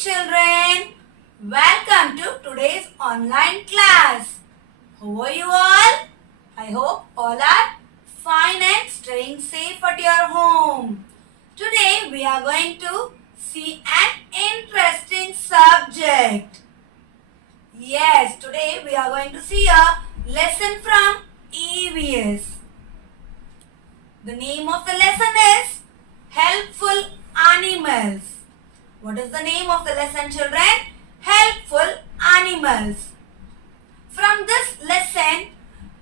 children. Welcome to today's online class. How are you all? I hope all are fine and staying safe at your home. Today we are going to see an interesting subject. Yes, today we are going to see a lesson from EVS. The name of the lesson is Helpful Animals. What is the name of the lesson, children? Helpful Animals. From this lesson,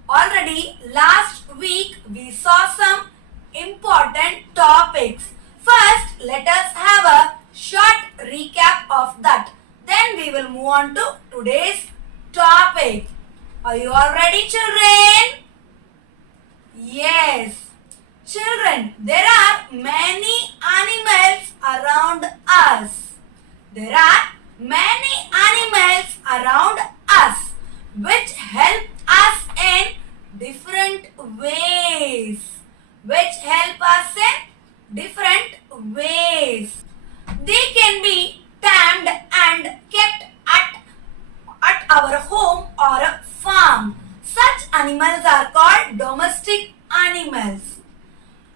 already last week we saw some important topics. First, let us have a short recap of that. Then we will move on to today's topic. Are you all ready, children? Yes. Children, there are many animals around us. There are many animals around us which help us in different ways. They can be tamed and kept at our home or a farm. Such animals are called domestic animals.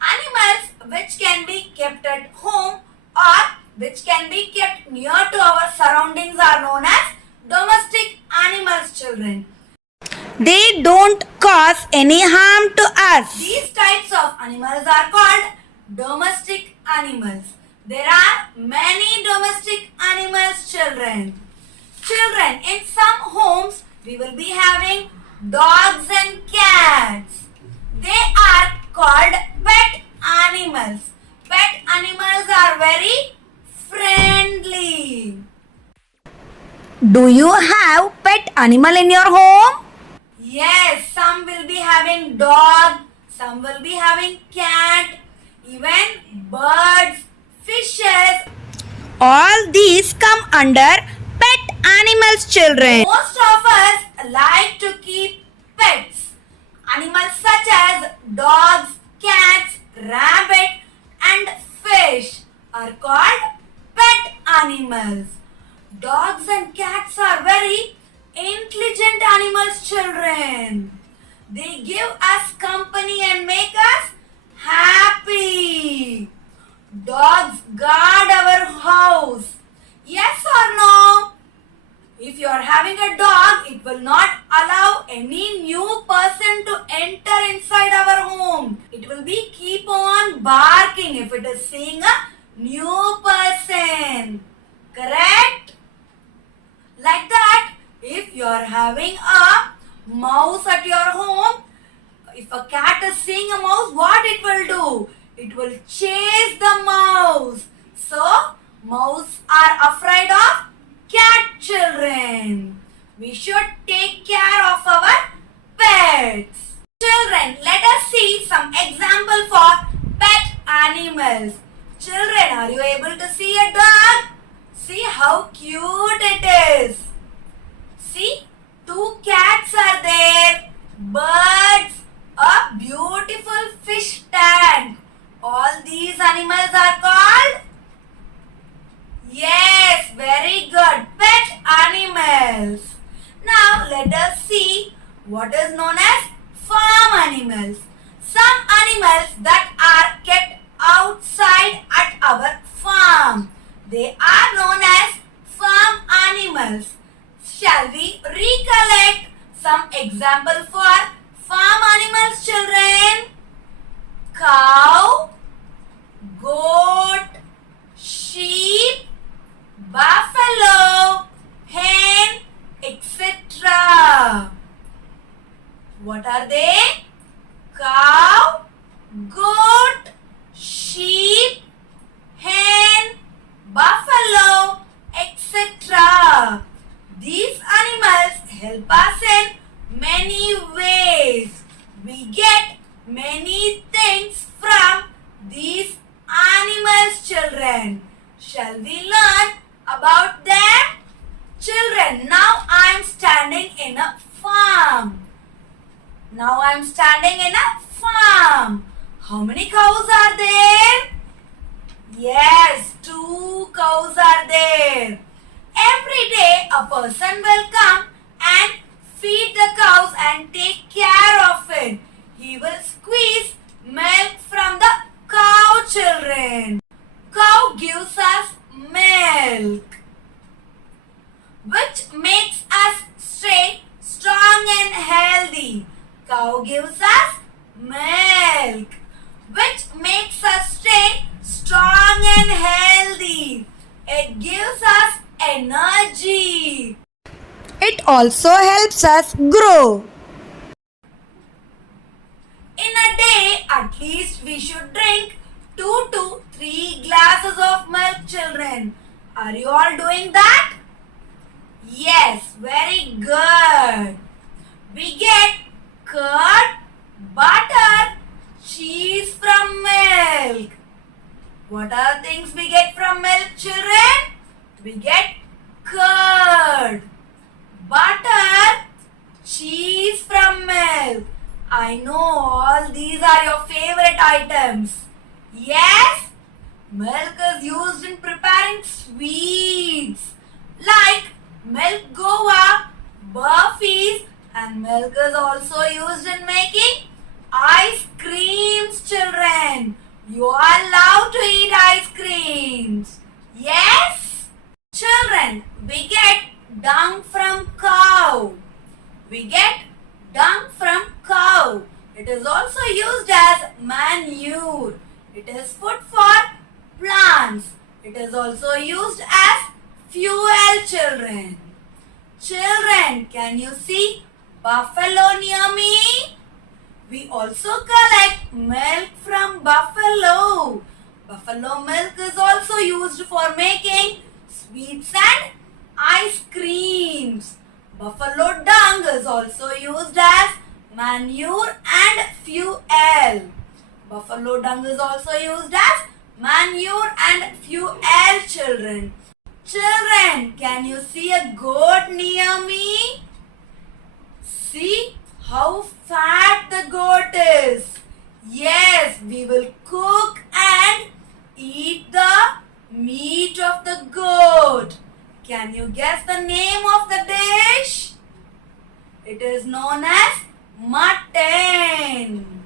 Animals which can be kept at home or which can be kept near to our surroundings are known as domestic animals, children. They don't cause any harm to us. These types of animals are called domestic animals. There are many domestic animals, children. Children, in some homes we will be having dogs and cats. They are called pet animals. Pet animals are very friendly. Do you have pet animal in your home? Yes, some will be having dog, some will be having cat, even birds, fishes. All these come under pet animals, children. Most of us like to keep pets. Animals such as dogs, cats, rabbit and fish are called pet animals. Dogs and cats are very intelligent animals, children. They give us company and make us happy. Dogs guard our house. Yes or no? If you are having a dog, it will not allow any new person to enter inside our home. It will be keep on barking if it is seeing a new person. Correct? Like that, if you are having a mouse at your home, if a cat is seeing a mouse, what it will do? It will chase the mouse. So, mouse are afraid of cat, children. We should take care of our pets. Children, let us see some example for pet animals. Children, are you able to see a dog? See how cute it is. See, 2 cats are there, birds, a beautiful fish tank. All these animals are called? Yes, very good. Pet animals. Now let us see what is known as farm animals. Some animals that are kept outside at our farm. They are known as farm animals. Shall we recollect some example for farm animals, children? Cow, goat, sheep, buffalo, hen, etc. What are they? Cow, goat, sheep, hen, buffalo, etc. These animals help us in many ways. We get many things from these animals, children. Shall we learn about them? Children, now I am standing in a farm. How many cows are there? Yes, 2 cows are there. Every day a person will come and feed the cows and take care of it. He will squeeze milk from the cow, children. Cow gives us milk, which makes us stay strong and healthy. Cow gives us milk, which makes us stay strong and healthy. It gives us energy. It also helps us grow. In a day, at least we should drink 2 to 3 glasses of milk, children. Are you all doing that? Yes, very good. We get curd, butter, cheese from milk. What are the things we get from milk, children? We get curd, butter, cheese from milk. I know all these are your favorite items. Yes, milk is used in preparing sweets like milk goa, burfis, and milk is also used in making ice creams, children. You are allowed to eat ice creams. Yes? Children, we get dung from cow. We get dung from cow. It is also used as manure. It is food for plants. It is also used as fuel, children. Children, can you see buffalo near me? We also collect milk from buffalo. Buffalo milk is also used for making sweets and ice creams. Buffalo dung is also used as manure and fuel. Buffalo dung is also used as manure and fuel, children. Children, can you see a goat near me? See how fat the goat is. Yes, we will cook and eat the meat of the goat. Can you guess the name of the dish? It is known as mutton.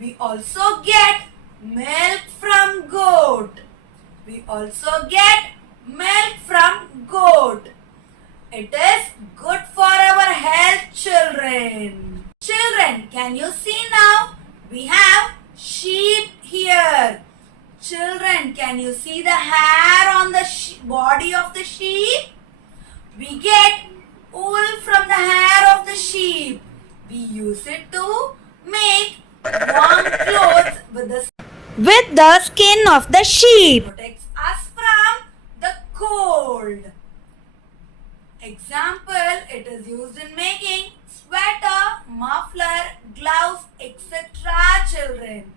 We also get milk from goat. We also get milk from goat. It is good for our health, children. Children, can you see now? We have sheep here. Children, can you see the hair on the body of the sheep? We get wool from the hair of the sheep. We use it to make warm clothes With the skin of the sheep. protects us from the cold. Example, it is used in making sweater, muffler, gloves, etc. children.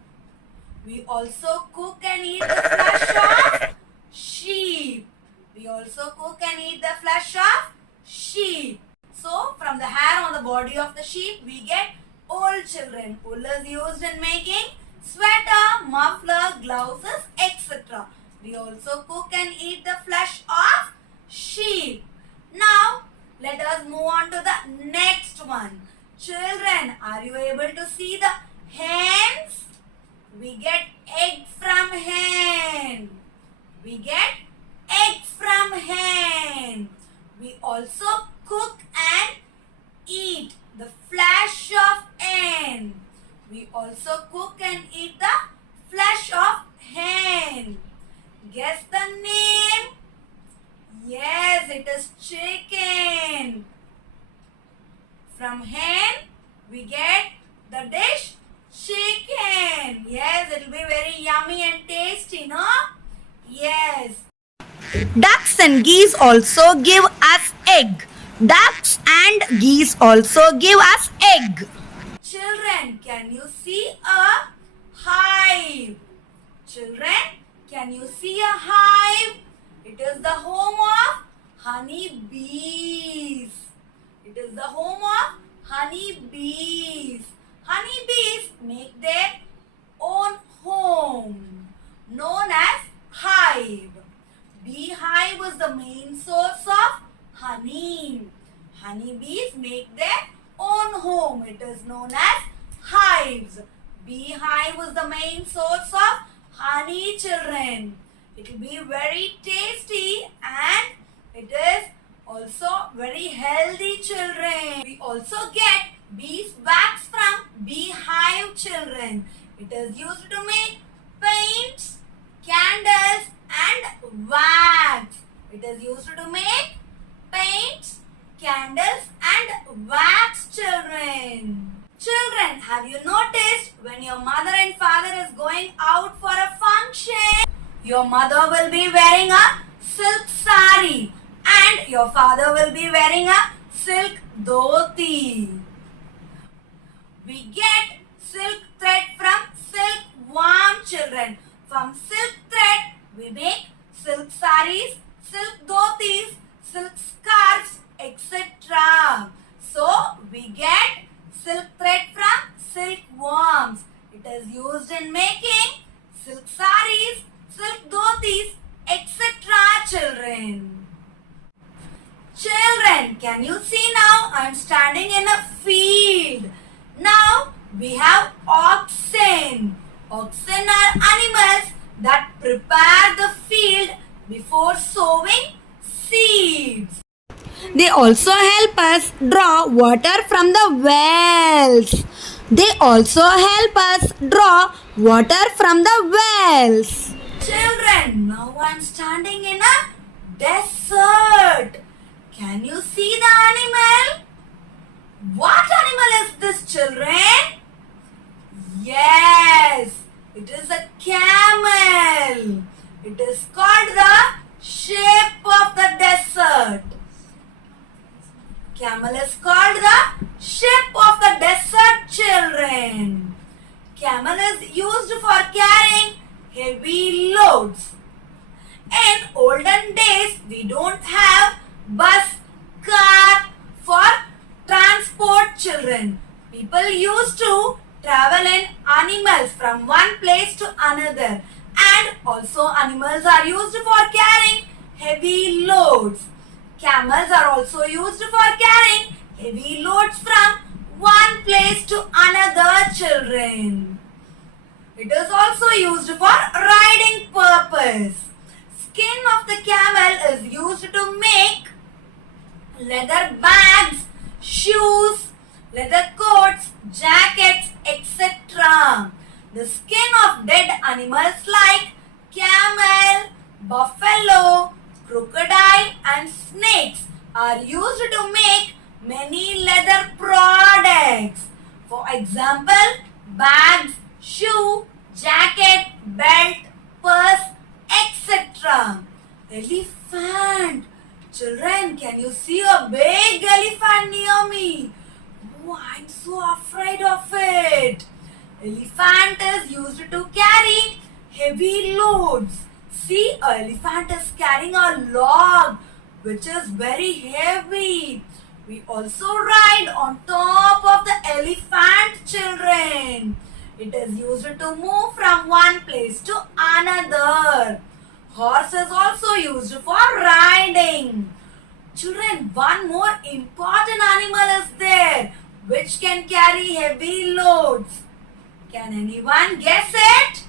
We also cook and eat the flesh of sheep. We also cook and eat the flesh of sheep. So, from the hair on the body of the sheep, we get wool, children. Wool is used in making sweater, muffler, gloves, etc. We also cook and eat the flesh of sheep. Now, let us move on to the next one. Children, are you able to see the hens? We get egg from hen. We get egg from hen. We also cook and eat the flesh of hen. We also cook and eat the flesh of hen. Guess the name? Yes, it is chicken. From hen, we get the dish chicken. Yes, it will be very yummy and tasty, no? Yes. Ducks and geese also give us egg. Ducks and geese also give us egg. Children, can you see a hive? Children, can you see a hive? It is the home of honey bees. It is the home of honey bees. Honey bees make their own home known as hive. Beehive is the main source of It is known as hives. Beehive is the main source of honey, children. It will be very tasty and it is also very healthy, children. We also get beeswax from beehive, children. It is used to make paints, candles and wax. It is used to make paints, candles and wax, children. Children, have you noticed when your mother and father is going out for a function, your mother will be wearing a silk sari and your father will be wearing a silk dhoti. We get silk thread from silkworm, children. From silk thread, we make silk saris, silk dhotis, silk scarves, etc. So, we get silk thread from silkworms. It is used in making silk saris, silk dhotis, etc. children. Children, can you see now? I am standing in a field. Now we have oxen. Oxen are animals that prepare the field before sowing seeds. They also help us draw water from the wells. They also help us draw water from the wells. Children, now I am standing in a desert. Can you see the animal? What animal is this, children? Yes, it is a camel. It is called the sheep of the desert. Camel is called the sheep of the desert, children. Camel is used for carrying heavy loads. In olden days, we don't have bus, car for transport, children. People used to travel in animals from one place to another, and also animals are used for carrying heavy loads. Camels are also used for carrying heavy loads from one place to another, children. It is also used for riding purpose. Skin of the camel is used to make leather bags, shoes, leather coats, jackets, etc. The skin of dead animals like camel, buffalo, crocodile and snakes are used to make many leather products. For example, bags, shoe, jacket, belt, purse, etc. Elephant. Children, can you see a big elephant near me? Oh, I'm so afraid of it. Elephant is used to carry heavy loads. See, an elephant is carrying a log which is very heavy. We also ride on top of the elephant, children. It is used to move from one place to another. Horse is also used for riding. Children, one more important animal is there which can carry heavy loads. Can anyone guess it?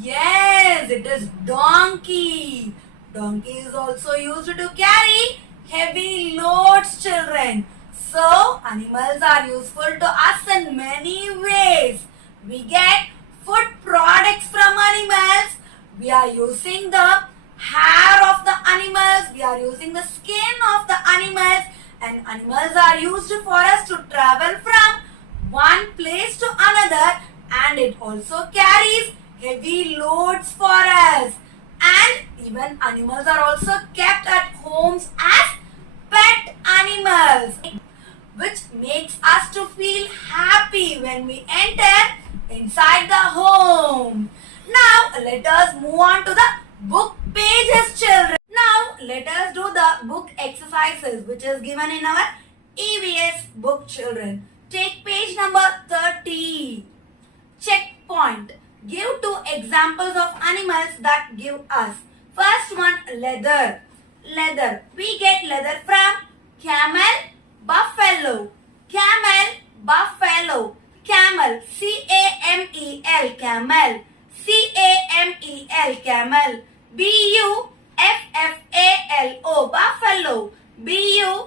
Yes, it is donkey. Donkey is also used to carry heavy loads, children. So, animals are useful to us in many ways. We get food products from animals. We are using the hair of the animals. We are using the skin of the animals. And animals are used for us to travel from one place to another. And it also carries heavy loads for us. And even animals are also kept at homes as pet animals, which makes us to feel happy when we enter inside the home. Now let us move on to the book pages, children. Now let us do the book exercises which is given in our EVS book, children. Take page number 30. Checkpoint. Give 2 examples of animals that give us. First one, leather. Leather. We get leather from camel, buffalo. Camel. C-A-M-E-L. Camel. C-A-M-E-L. Camel. B-U-F-F-A-L-O. Buffalo. B-U-F-F-A-L-O.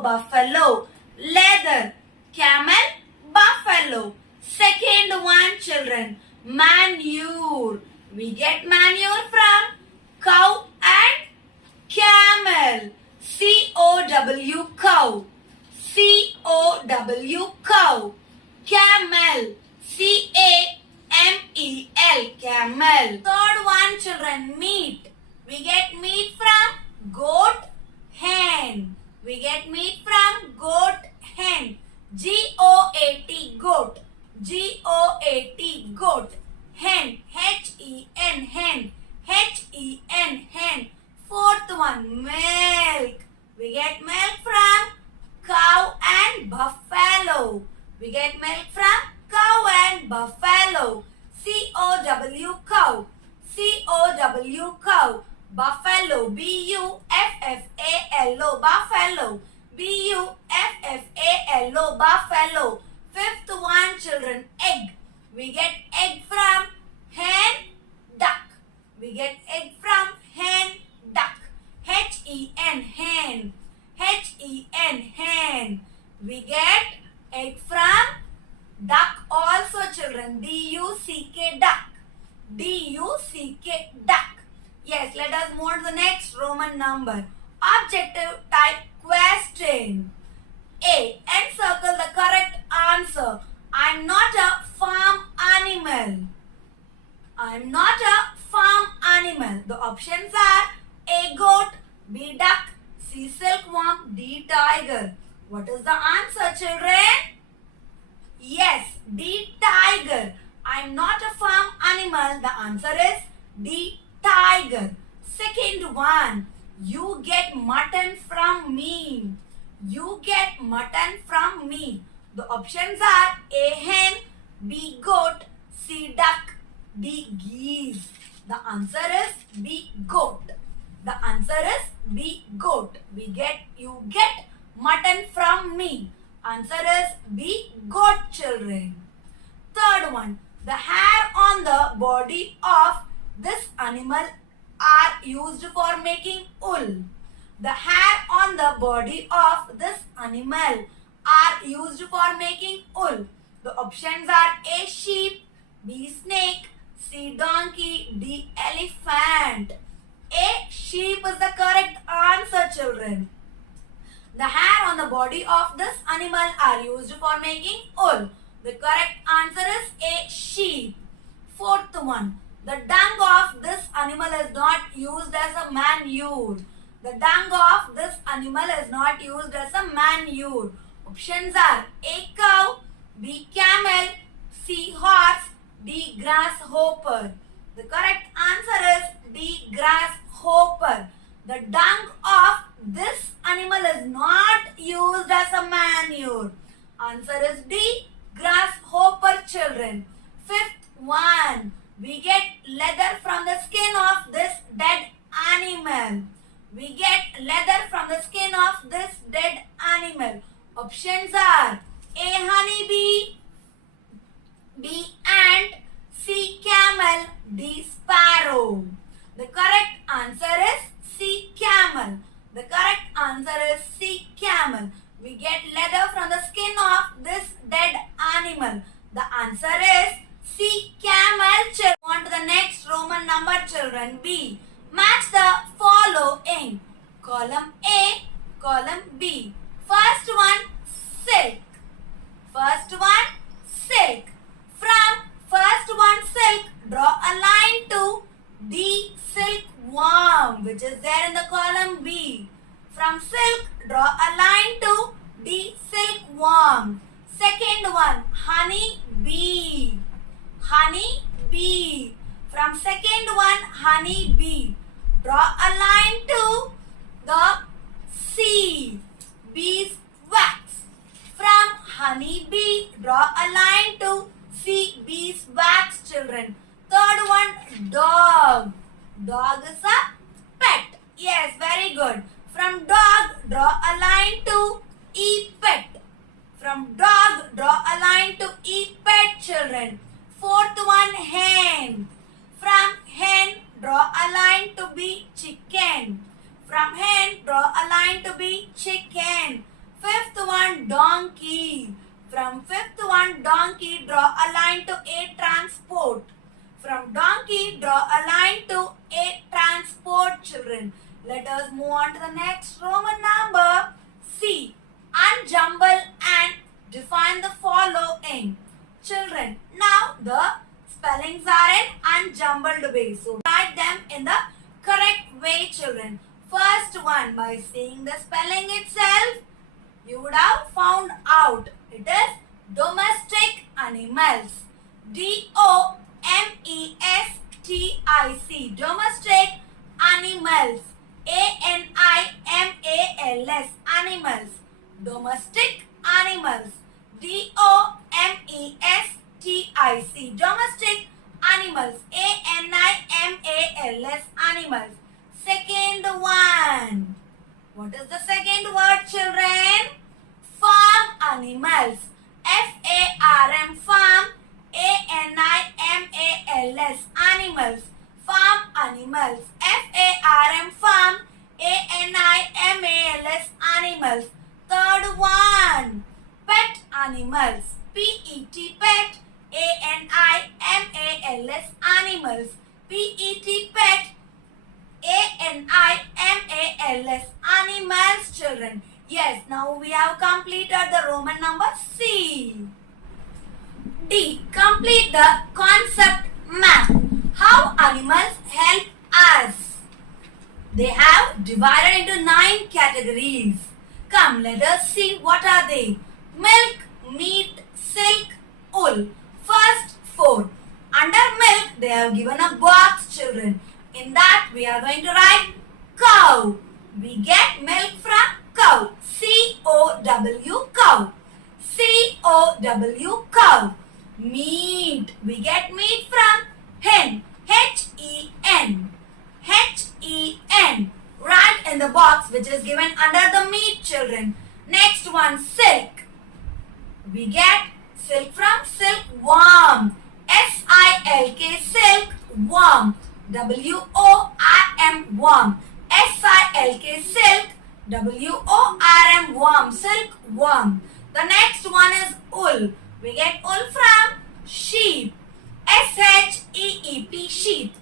Buffalo. Leather. Camel. Buffalo. Second one, children. Manure. We get manure from cow and camel. C-O-W. Cow. C-O-W. Cow. Camel. C-A-M-E-L. Camel. Third one, children. Meat. We get meat from goat, hen. We get meat from goat, hen. G-O-A-T. Goat. G-O-A-T. Goat. Hen. H-E-N. Hen. H-E-N. Hen. Fourth one, milk. We get milk from cow and buffalo. We get milk from cow and buffalo. C-O-W. Cow. C-O-W. Cow. Buffalo. B-U-F-F-A-L-O. Buffalo. B-U-F-F-A-L-O. Buffalo. Fifth one, children. Egg. We get egg from hen, duck. We get egg from hen, duck. H-E-N. Hen. H-E-N. Hen. We get egg from duck also, children. D-U-C-K. Duck. D-U-C-K. Duck. Yes, let us move to the next Roman number. Objective type question. A. Encircle the correct answer. I'm not a farm animal. I'm not a farm animal. The options are A. Goat, B. Duck, C. Silkworm, D. Tiger. What is the answer, children? Yes, D. Tiger. I'm not a farm animal. The answer is D. Tiger. Second one. You get mutton from me. You get mutton from me. The options are A. Hen, B. Goat, C. Duck, D. Geese. The answer is B. Goat. The answer is B. Goat. You get mutton from me. Answer is B. Goat, children. Third one. The hair on the body of this animal are used for making wool. The hair on the body of this animal are used for making wool. The options are A. Sheep, B. Snake, C. Donkey, D. Elephant. A. Sheep is the correct answer, children. The hair on the body of this animal are used for making wool. The correct answer is A. Sheep. Fourth one. The dung of this animal is not used as a manure. The dung of this animal is not used as a manure. Options are A. Cow, B. Camel, C. Horse, D. Grasshopper. The correct answer is D. Grasshopper. The dung of this animal is not used as a manure. Answer is D. Grasshopper, children. Fifth one. We get leather from the skin of this dead animal. We get leather from the skin of this dead animal. Options are A. Honeybee, B. Ant, C. Camel, D. Sparrow. The correct answer is C. Camel. The correct answer is C. Camel. We get leather from the skin of this dead animal. The answer is C. Camel, children. On to the next Roman number, children. B. Match the following. Column A, column B. First one, silk. First one, silk. From first one, silk, draw a line to D. Silkworm, which is there in the column B. From silk, draw a line to D. Silkworm. Second one, honey bee. Honey bee. From second one, honey bee. Draw a line to the C. Beeswax. From honey bee, draw a line to C. Beeswax, children. Third one, dog. Dog is a pet. Yes, very good. From dog, draw a line to E. Pet. From dog, draw line to be chicken. Fifth one, donkey. From fifth one, donkey, draw a line to a transport. From donkey, draw a line to a transport, children. Let us move on to the next Roman number. C. Unjumble and define the following. Children, now the spellings are in unjumbled way. So write them in the correct way, children. First one, by seeing the spelling itself, you would have found out it is domestic animals. D-O-M-E-S-T-I-C. Domestic animals. A-N-I-M-A-L-S. Animals. Domestic animals. D-O-M-E-S-T-I-C. Domestic animals. A-N-I-M-A-L-S. Animals. Second one. What is the second word, children? Farm animals. F-A-R-M. Farm. A-N-I-M-A-L-S. Animals. Farm animals. F-A-R-M. Farm. A-N-I-M-A-L-S. Animals. Third one. Pet animals. P-E-T. Pet. A-N-I-M-A-L-S. Animals. P-E-T. Pet. A-N-I-M-A-L-S. Animals, children. Yes, now we have completed the Roman number C. D. Complete the concept map. How animals help us. They have divided into 9 categories. Come, let us see what are they. Milk, meat, silk, wool. First 4. Under milk, they have given a box, children. In that, we are going to write cow. We get milk from cow. C-O-W, cow. C-O-W, cow. Meat. We get meat from hen. H-E-N. H-E-N. Write in the box which is given under the meat, children. Next one, silk. We get silk from silkworm. S-I-L-K, silk, worm. W-O-R-M, worm. S-I-L-K, silk, W-O-R-M, worm, silkworm. The next one is wool. We get wool from sheep. S-H-E-E-P, sheep.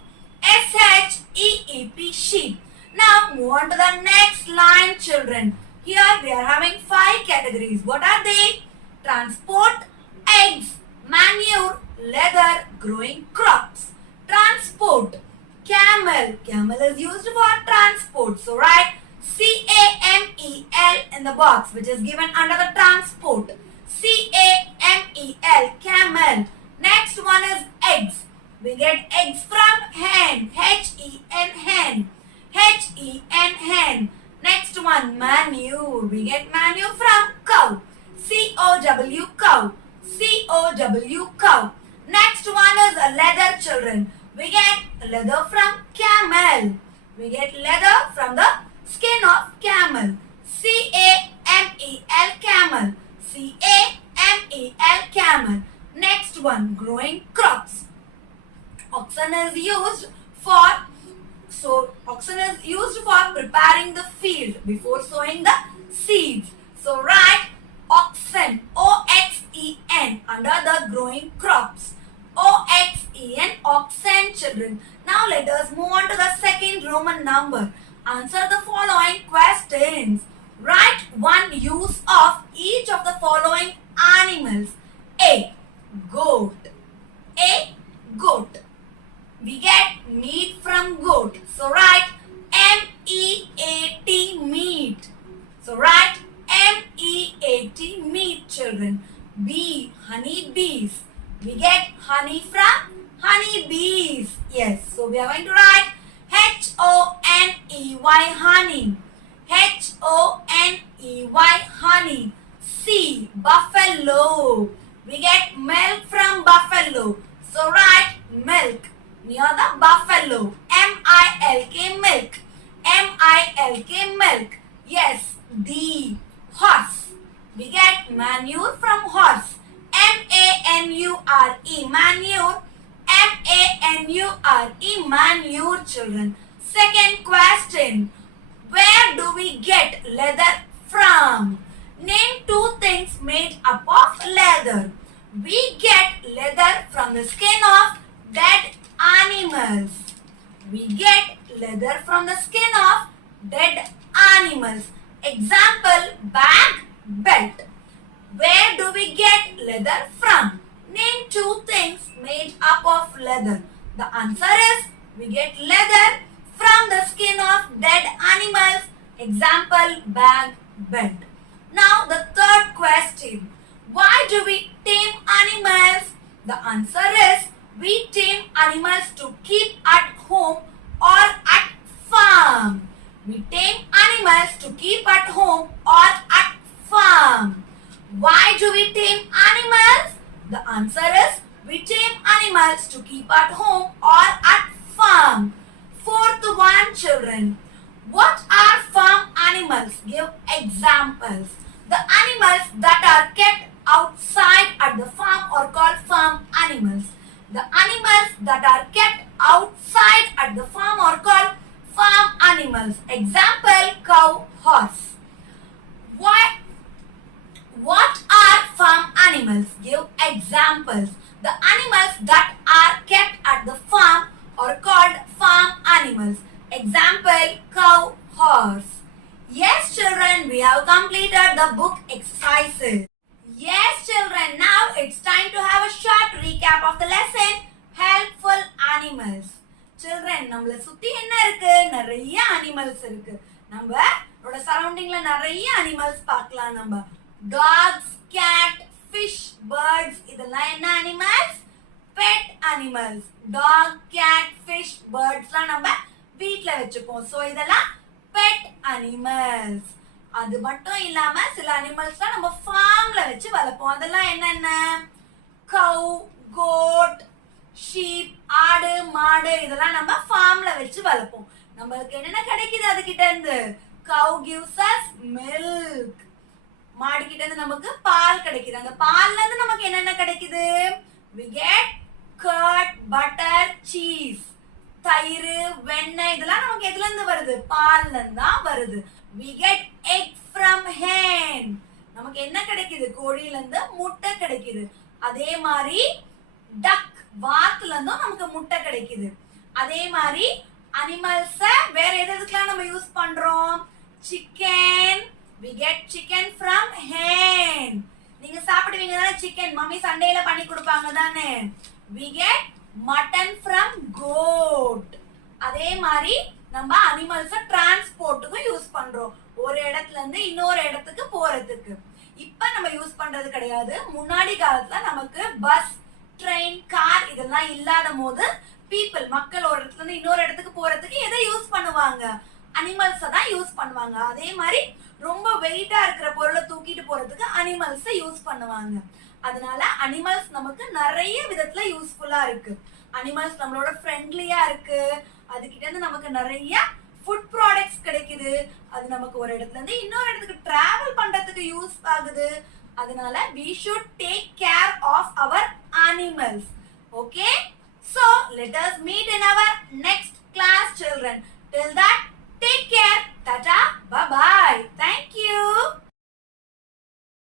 S-H-E-E-P, sheep. Now move on to the next line, children. Here we are having 5 categories. What are they? Transport, eggs, manure, leather, growing crops. Transport. Camel. Camel is used for transport. So write C-A-M-E-L in the box which is given under the transport. C-A-M-E-L. Camel. Next one is eggs. We get eggs from hen. H-E-N, hen. H-E-N, hen. Next one, manure. We get manure from cow. C-O-W, cow. C-O-W, cow. Next one is leather, children. We get leather from camel. We get leather from the skin of camel. C-A-M-E-L, camel. C-A-M-E-L, camel. Next one, growing crops. Oxen is used for preparing the field before sowing the seeds. So write oxen, O-X-E-N, under the growing crops. O-X-E-N, oxen, children. Now let us move on to the second Roman number. Answer the following questions. Write one use of each of the following animals. A. Goat. A. Goat. We get meat from goat. So write M-E-A-T, meat. So write M-E-A-T, meat, children. B. Honey bees. We get honey from honey bees. Yes. So we are going to write H-O-N-E-Y, honey. H-O-N-E-Y, honey. C. Buffalo. We get milk from buffalo. So write milk near the buffalo. M-I-L-K, milk. M-I-L-K, milk. Yes. D. Horse. We get manure from horse. M-A-N-U-R-E, manure. M-A-N-U-R-E, manure, children. Second question. Where do we get leather from? Name two things made up of leather. We get leather from the skin of dead animals. We get leather from the skin of dead animals. Example, bag, belt. Where do we get leather from? Name two things made up of leather. The answer is we get leather from the skin of dead animals. Example, bag, belt. Now the third question. Why do we tame animals? The answer is we tame animals to keep at home or at farm. We tame animals to keep at home or at farm. Why do we tame animals? The answer is we tame animals to keep at home or at farm. Fourth one, children. What are farm animals? Give examples. The animals that are kept outside at the farm are called farm animals. The animals that are kept outside at the farm are called farm animals. Example, cow, horse. What are farm animals? Give examples. The animals that are kept at the farm are called farm animals. Example, cow, horse. Yes, children, we have completed the book exercises. Yes, children, now it's time to have a short recap of the lesson, helpful animals. Children, நம்மள சுத்தி என்ன இருக்கு? நிறைய animals இருக்கு. நம்மளோட சரௌண்டிங்ல நிறைய animals பார்க்கலாம் நம்ம. Dogs, cat, fish, birds இதெல்லாம் என்ன animals? Pet animals. Dog, cat, fish, birdsலாம் நம்ம வீட்ல வச்சுப்போம். So இதெல்லாம் pet animals. அது மட்டும் இல்லாம சில அனிமல்ஸ்லாம் நம்ம ஃபார்ம்ல வச்சு வளர்ப்போம். அதெல்லாம் என்னென்ன? cow, goat, sheep, ஆடு, மாடு இதெல்லாம் நம்ம ஃபார்ம்ல வச்சு வளர்ப்போம். நமக்கு என்னென்ன கிடைக்குது அதுகிட்ட இருந்து? cow gives us milk. மாடு கிட்ட இருந்து நமக்கு பால் கிடைக்குது. அந்த பால்ல இருந்து நமக்கு என்னென்ன கிடைக்குது? we get curd, butter, cheese. தயிர், வெண்ணெய் இதெல்லாம் நமக்கு எதுல இருந்து வருது? பால்ல இருந்து தான் வருது. we get egg from hen. நமக்கு என்ன கிடைக்குது? கோழில இருந்து முட்டை கிடைக்குது. அதே மாதிரி duck, வாத்துல இருந்தும் நமக்கு முட்டை கிடைக்குது. அதே மாதிரி அனிமல்ஸ வேற எதுக்கெல்லாம் நம்ம யூஸ் பண்றோம்? chicken, we get chicken from hen. நீங்க சாப்பிடுவீங்க தானே chicken? மம்மி சண்டேல பண்ணி கொடுப்பாங்க தானே? we get mutton from goat. அதே மாதிரி நம்ம அனிமல்ஸ டிரான்ஸ்போர்ட்டுக்கு யூஸ் பண்றோம். ஒரு இடத்துல இருந்து இன்னொரு இடத்துக்கு போறதுக்கு. இப்ப நம்ம யூஸ் பண்றது கிடையாது. முன்னாடி காலத்துல நமக்கு பஸ், ட்ரெயின், கார் இதெல்லாம் இல்லாத போது மக்கள் ஒரு இடத்துல இருந்து இன்னொரு இடத்துக்கு போறதுக்கு எதை யூஸ் பண்ணுவாங்க? அனிமல்ஸ தான் யூஸ் பண்ணுவாங்க. அதே மாதிரி ரொம்ப வெயிட்டா இருக்கிற பொருளை தூக்கிட்டு போறதுக்கு அனிமல்ஸ யூஸ் பண்ணுவாங்க. அதனால அனிமல்ஸ் நமக்கு நிறைய விதத்துல யூஸ்ஃபுல்லா இருக்கு. அனிமல்ஸ் நம்மளோட ஃப்ரெண்ட்லியா இருக்கு. அதுகிட்ட இருந்து நமக்கு நிறைய ஃபுட் ப்ராடக்ட்ஸ் கிடைக்குது. அது நமக்கு ஒரு இடத்துல இருந்து இன்னொரு இடத்துக்கு டிராவல் பண்றதுக்கு யூஸ் ஆகுது. அதனால we should take care of our animals. Okay? So let us meet in our next